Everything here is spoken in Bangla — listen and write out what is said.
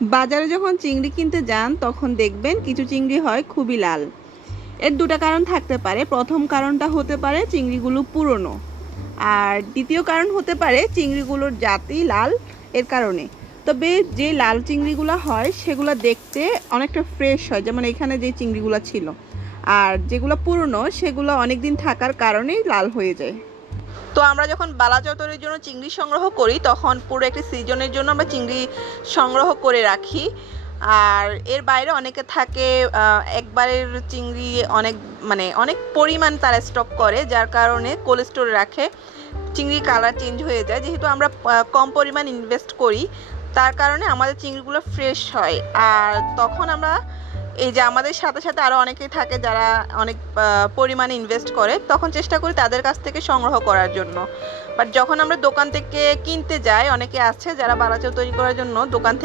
বাজারে যখন চিংড়ি কিনতে যান তখন দেখবেন কিছু চিংড়ি হয় খুবই লাল। এর দুটা কারণ থাকতে পারে। প্রথম কারণটা হতে পারে চিংড়িগুলো পুরনো, আর দ্বিতীয় কারণ হতে পারে চিংড়িগুলোর জাতই লাল এর কারণে। তবে যে লাল চিংড়িগুলো হয় সেগুলো দেখতে অনেকটা ফ্রেশ হয়, যেমন এখানে যে চিংড়িগুলো ছিল। আর যেগুলো পুরনো সেগুলো অনেক দিন থাকার কারণেই লাল হয়ে যায়। তো আমরা যখন বালা চচ্চড়ির জন্য চিংড়ি সংগ্রহ করি তখন পুরো একটি সিজনের জন্য আমরা চিংড়ি সংগ্রহ করে রাখি। আর এর বাইরে অনেকে থাকে একবারের চিংড়ি অনেক পরিমাণ তারা স্টক করে, যার কারণে কোল্ড স্টোরে রাখে। চিংড়ির কালার চেঞ্জ হয়ে যায়, যেহেতু আমরা কম পরিমাণ ইনভেস্ট করি তার কারণে আমাদের চিংড়িগুলো ফ্রেশ হয়। আর তখন আমরা এই যে আমাদের সাথে সাথে আরও অনেকেই থাকে যারা অনেক পরিমাণে ইনভেস্ট করে, তখন চেষ্টা করি তাদের কাছ থেকে সংগ্রহ করার জন্য। বাট যখন আমরা দোকান থেকে কিনতে যাই, অনেকে আছে যারা বালাচাও তৈরি করার জন্য দোকান থেকে